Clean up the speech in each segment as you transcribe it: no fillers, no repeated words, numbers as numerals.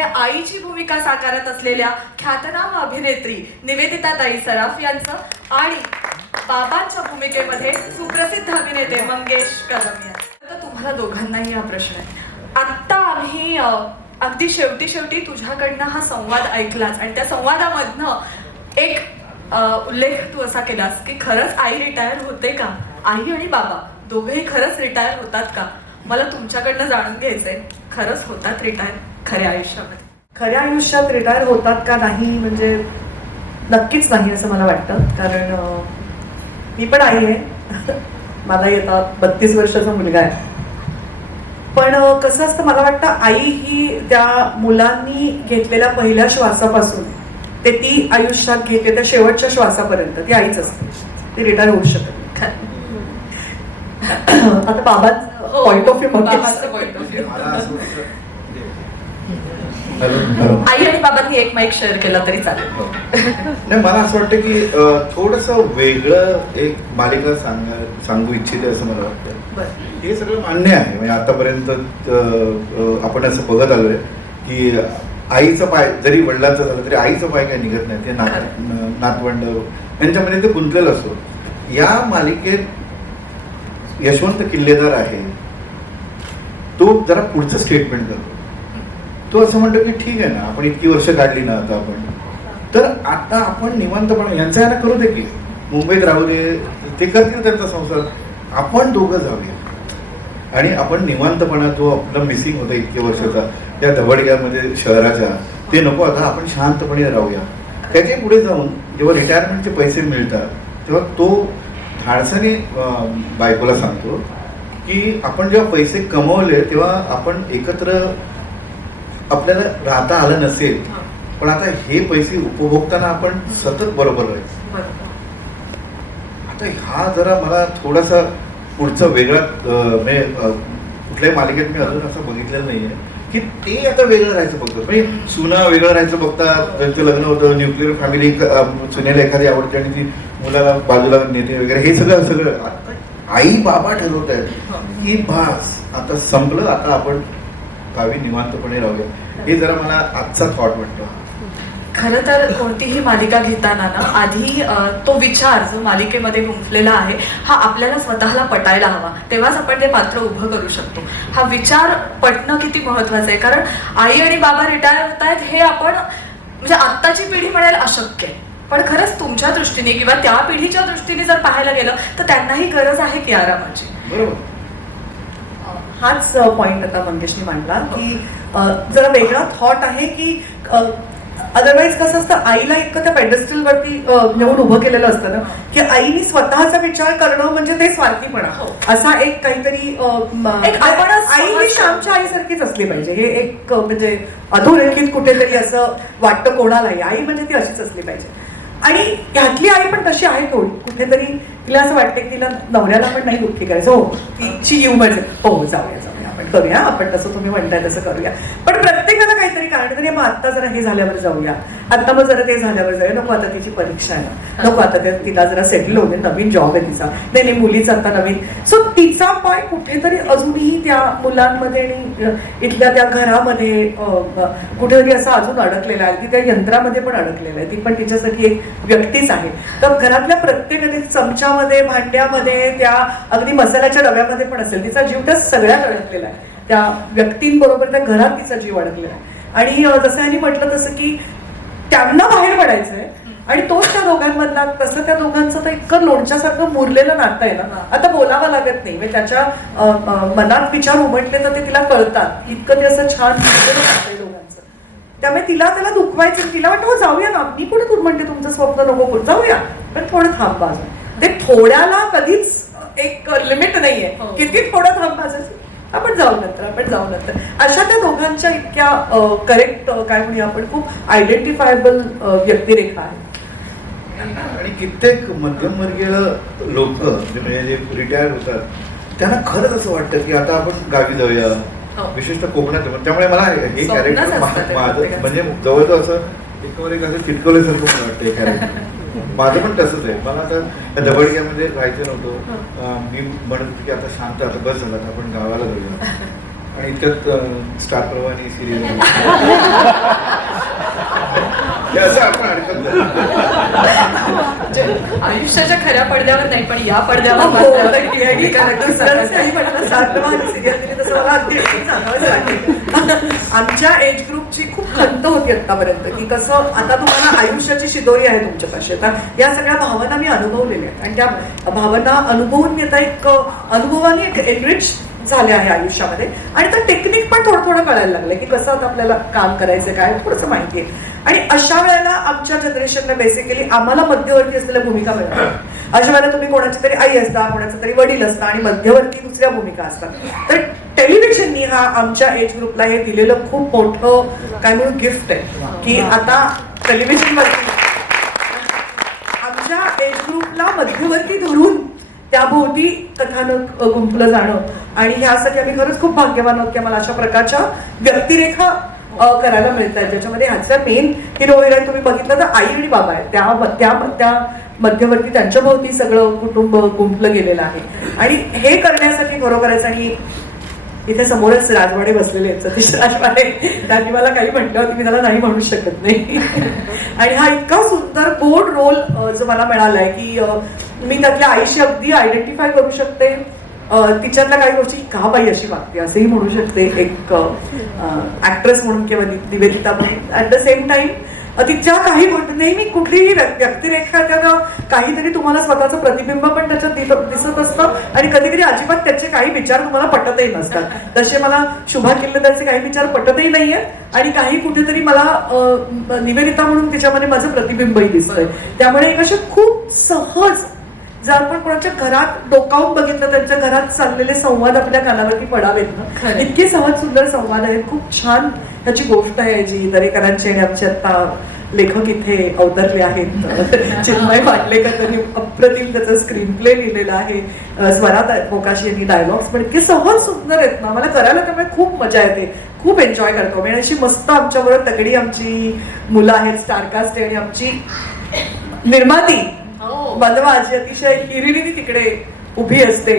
मध्ये आईची भूमिका साकारत असलेल्या ख्यातनाम अभिनेत्री निवेदिताताई सराफ यांचं आणि बाबांच्या भूमिकेमध्ये सुप्रसिद्ध अभिनेते मंगेश कदम यांचं. तर तुम्हाला दोघांनाही हा प्रश्न आहे. आत्ता आम्ही अगदी शेवटी तुझ्याकडनं हा संवाद ऐकलाच आणि त्या संवादामधनं एक उल्लेख तू असा केलास की खरंच आई रिटायर होते का, आई आणि बाबा दोघेही खरंच रिटायर होतात का. मला तुमच्याकडनं जाणून घ्यायचंय, खरंच होतात रिटायर खऱ्या आयुष्यामध्ये? खऱ्या आयुष्यात रिटायर होतात का नाही म्हणजे नक्कीच नाही असं मला वाटतं. कारण मी पण आई आहे, मला येता 32 वर्षाचा मुलगा आहे. पण कसं असतं मला वाटतं आई ही त्या मुलांनी घेतलेल्या पहिल्या श्वासापासून ते ती आयुष्यात घेते त्या शेवटच्या श्वासापर्यंत ती आईच असते, ती रिटायर होऊ शकत नाही. आता बाबांचं पॉइंट ऑफ व्ह्यू आई आणि बाबांनी एक माईक शेअर केला तरी चालेल. नाही, मला असं वाटतं की थोडस वेगळं एक मालिका सांगू इच्छिते असं मला वाटतं. हे सगळं मान्य आहे, म्हणजे आतापर्यंत आपण असं बघत आलोय की आईचं पाय जरी वडिलांचं झालं तरी आईचं पाय काही निघत नाही, ते नातवंड यांच्यामध्ये ते गुंतलेलं असतो. या मालिकेत यशवंत किल्लेदार आहे, तो जरा पुढचं स्टेटमेंट करतो. तो असं म्हणतो की ठीक आहे ना, आपण इतकी वर्ष काढली ना आता आपण, तर आता आपण निवांतपणे यांचा याला करू दे की मुंबईत राहू दे, ते करतील त्यांचा संसार, आपण दोघं जाऊया आणि आपण निवांतपणा जो आपला मिसिंग होता इतके वर्षाचा त्या धबडग्यामध्ये शहराच्या, ते नको, आता आपण शांतपणे राहूया. त्याच्या पुढे जाऊन जेव्हा रिटायरमेंटचे पैसे मिळतात तेव्हा तो धाडसाने बायकोला सांगतो की आपण जेव्हा पैसे कमवले तेव्हा आपण एकत्र आपल्याला राहता आलं नसेल, पण आता हे पैसे उपभोगताना आपण सतत बरोबर राहायचं. आता हा जरा मला थोडासा पुढचा वेगळा म्हणजे कुठल्याही मालिकेत मी अजून असं बघितलेलं नाहीये की ते आता वेगळं राहायचं बघतात. म्हणजे सुना वेगळं राहायचं बघतात, त्यांचं लग्न होतं, न्यूक्लिअर फॅमिली, सुनेला एखादी आवडते आणि ती मुलाला बाजूला नेते वगैरे, हे सगळं आई बाबा ठरवत आहेत की बास आता संपलं, आता आपण गावी निवांतपणे राहूया. हे जरा मला आजचा थॉट वाटतो. खरं तर कोणतीही मालिका घेताना ना आधी तो विचार जो मालिकेमध्ये गुंफलेला आहे हा आपल्याला स्वतःला पटायला हवा, तेव्हाच आपण ते पात्र उभं करू शकतो. हा विचार पटणं किती महत्वाचं आहे, कारण आई आणि बाबा रिटायर होत आहेत हे आपण म्हणजे आत्ताची पिढी म्हणायला अशक्य आहे, पण खरंच तुमच्या दृष्टीने किंवा त्या पिढीच्या दृष्टीने जर पाहायला गेलं तर त्यांनाही गरज आहे की आरामाची. बरोबर. हाच पॉइंट आता मंगेशने मांडला की जरा वेगळा थॉट आहे की अदरवाईज कसं असतं, आईला इतकं त्या पेडेस्टल वरती नेऊन उभं केलेलं असतं ना की आईने स्वतःचा विचार करणं म्हणजे ते स्वार्थीपणा, असा एक काहीतरी आई ही श्यामच्या आईसारखीच असली पाहिजे, हे एक म्हणजे अधोरेखित कुठेतरी असं वाटतं कोणालाही. आई म्हणजे ती अशीच असली पाहिजे. आणि ह्यातली आई पण तशी आहे थोडी कुठेतरी, तिला असं वाटतं की तिला नवऱ्याला पण नाही दुःखी करायचं. हो, तिची येऊ म्हणजे हो जाऊया आपण करूया, आपण तसं तुम्ही म्हणताय तसं करूया, पण प्रत्येकाला काहीतरी कारण तरी मग आता जरा हे झाल्यावर जाऊया, आता मग जरा ते झाल्यावर जाऊया, नको आता तिची परीक्षा आहे ना, नको आता तिला जरा सेटल होऊ दे, नवीन जॉब आहे तिचा, नाही मुलीचा आता नवीन. सो तिचा पाय कुठेतरी अजूनही त्या मुलांमध्ये आणि इथल्या त्या घरामध्ये कुठेतरी असं अजून अडकलेला आहे, ती त्या यंत्रामध्ये पण अडकलेलं आहे, ती पण तिच्यासाठी एक व्यक्तीच आहे. तर घरातल्या प्रत्येकाने चमच्यामध्ये, भांड्यामध्ये, त्या अगदी मसाल्याच्या डब्यामध्ये पण असेल, तिचा जीव त्या सगळ्यात अडकलेला आहे, त्या व्यक्तींबरोबर त्या घरात तिचा जीव अडकलेला आहे. आणि जसं यांनी म्हटलं तसं की त्यांना बाहेर पडायचंय आणि तोच त्या दोघांमधला, तसं त्या दोघांचं तर इतकं लोणच्यासारखं मुरलेलं नातं आहे ना, आता बोलावं लागत नाही, म्हणजे त्याच्या मनात विचार उमटले तर ते तिला कळतात, इतकं ते असं छान मुरलेलं नातं आहे दोघांचं. त्यामुळे त्याला दुखवायचं, तिला वाटतं हो जाऊया ना, मी कुठे तू म्हणते तुमचं स्वप्न नको जाऊया, पण थोडं थांबा अजून. ते थोड्याला कधीच एक लिमिट नाहीये, किती थोडं थांबा, आपण जाऊ नंतर, अशा त्या दोघांच्या इतक्या करेक्ट काय म्हणूया आपण, खूप आयडेंटिफायबल व्यक्तिरेखा आहे. आणि कित्येक मध्यमवर्गीय लोक म्हणजे जे रिटायर होतात त्यांना खरंच असं वाटतं की आता आपण गावी जाऊया, विशेषतः कोकणात. त्यामुळे मला हे कॅरेक्टर माझं म्हणजे जवळजवळ असं एकावर एक असं चिटकवल्यासारखं मला वाटतं हे कॅरेक्टर. माझं पण तसंच आहे. मला आता दबडग्यामध्ये राहायचं नव्हतं, मी म्हणत की आता शांत, आता बस झालं, आपण गावाला जाऊया, आणि इतक्यात स्टार प्रवाह आणि सिरियल हे असं आपण अडकत नाही. म्हणजे आयुष्याच्या खऱ्या पडद्यावर नाही पण या पडद्यावर हो, मात्र हो. वेगळी character दुसऱ्यांचं साकारतात. काही म्हटलं, सातवा serial दिली तसं मला अगदी सांगावंच लागेल. आमच्या एज ग्रुपची खूप खंत होती आतापर्यंत की कसं आता तुम्हाला आयुष्याची शिदोरी आहे तुमच्यापाशी. आता या सगळ्या भावना मी अनुभवलेल्या आहेत आणि त्या भावना अनुभवून घेता एक अनुभवाने एक एनरिच झाले आहे आयुष्यामध्ये आणि तर टेक्निक पण थोडं थोडं कळायला लागलं की कसं आता आपल्याला काम करायचं काय थोडंसं माहिती आहे. आणि अशा वेळेला आमच्या जनरेशनला बेसिकली आम्हाला मध्यवर्ती असलेल्या भूमिका मिळतात. अशा वेळेला तुम्ही कोणाची तरी आई असता, कोणाचा तरी वडील असता आणि मध्यवर्ती दुसऱ्या भूमिका असतात. तर टेलिव्हिजननी हा आमच्या एज ग्रुपला हे दिलेलं खूप मोठं काय म्हणून गिफ्ट आहे की आता टेलिव्हिजनवरती आमच्या एज ग्रुपला मध्यवर्ती धरून त्याभोवती कथानक गुंफलं जाणं आणि ह्यासाठी आम्ही खरंच खूप भाग्यवान आहोत की आम्हाला अशा प्रकारच्या व्यक्तिरेखा करायला मिळत आहेत ज्याच्यामध्ये ह्याचा मेन हिरो हिरोईन तुम्ही बघितलं तर आई आणि बाबा आहेत. त्या मध्यवर्ती त्यांच्या भोवती सगळं कुटुंब गुंफलं गेलेलं आहे आणि हे करण्यासाठी खरोखरच आणि इथे समोरच राजवाडे बसलेले आहेत सतीश राजवाडे. त्यांनी मला काही म्हटलं होतं मी त्याला नाही म्हणू शकत नाही. आणि हा इतका सुंदर बोल्ड रोल जो मला मिळालाय की मी त्यातल्या आईशी अगदी आयडेंटिफाय करू शकते. तिच्यातल्या काही गोष्टी का बाई अशी वागते असंही म्हणू शकते एक ऍक्ट्रेस म्हणून किंवा निवेदिता म्हणून. ऍट द सेम टाइम तिच्या काही गोष्टी नेहमी कुठलीही व्यक्तिरेखा त्या काहीतरी तुम्हाला स्वतःचं प्रतिबिंब पण त्याच्यात दिसत असतं आणि कधी कधी अजिबात त्याचे काही विचार तुम्हाला पटतही नसतात. तसे मला शुभा किल्लेदारचे काही विचार पटतही नाहीये आणि काही कुठेतरी मला निवेदिता म्हणून तिच्यामध्ये माझं प्रतिबिंबही दिसतंय. त्यामुळे एक असे खूप सहज जर आपण कोणाच्या घरात डोकावून बघितलं त्यांच्या घरात चाललेले संवाद आपल्या कानावरती पडावेत ना इतके सहज सुंदर संवाद आहेत. खूप छान ह्याची गोष्ट आहे जी दरेकरांचे आणि आमचे आता लेखक इथे अवतरले आहेत. चिन्मय पाटलेकर त्यांनी अप्रतिम त्याचा स्क्रीन प्ले लिहिलेला आहे. स्वरात मोकाशी यांनी डायलॉग्स पण इतके सहज सुंदर आहेत ना मला करायला त्यामुळे खूप मजा येते. खूप एन्जॉय करतो मी. अशी मस्त आमच्याबरोबर तगडी आमची मुलं आहेत स्टारकास्ट आणि आमची निर्माती बलवा जी अतिशय हिरिरीने तिकडे उभी असते.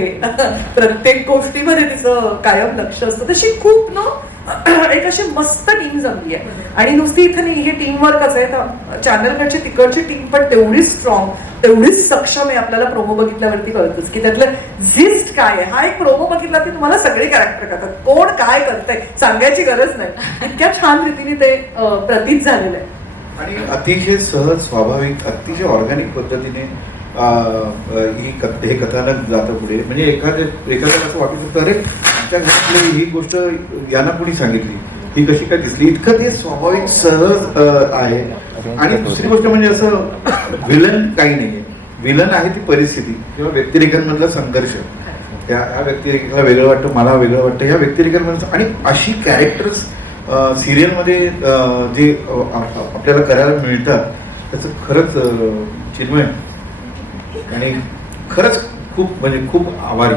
प्रत्येक गोष्टीमध्ये तिचं कायम लक्ष असतं. तशी खूप ना एक अशी मस्त टीम जमली आहे आणि नुसती इथे नाही हे टीम वर्कच आहे. चॅनलकडची तिकडची टीम पण तेवढीच स्ट्रॉंग तेवढीच सक्षम आहे. आपल्याला प्रोमो बघितल्यावरती कळतच की त्यातलं झिस्ट काय आहे. हा एक प्रोमो बघितला की तुम्हाला सगळे कॅरेक्टर करतात कोण काय करतंय सांगायची गरज नाही. इतक्या छान रीतीने ते प्रतीत झालेलं आहे आणि अतिशय सहज स्वाभाविक अतिशय ऑर्गॅनिक पद्धतीने हे कथानक जातं पुढे. म्हणजे एखाद्याला असं वाटू शकतं अरे आमच्या घरातली ही गोष्ट यांना कोणी सांगितली ही कशी काय दिसली. इतकं ते स्वाभाविक सहज आहे. आणि दुसरी गोष्ट म्हणजे असं विलन काही नाहीये. विलन आहे ती परिस्थिती किंवा व्यक्तिरेखांमधला संघर्ष. ह्या व्यक्तिरेखेला वेगळं वाटतं मला वेगळं वाटतं ह्या व्यक्तिरेखांमध्ये आणि अशी कॅरेक्टर्स सिरियलमध्ये जे आपल्याला करायला मिळतात त्याचं खरंच चिन्मय आणि खरंच खूप म्हणजे खूप आभारी.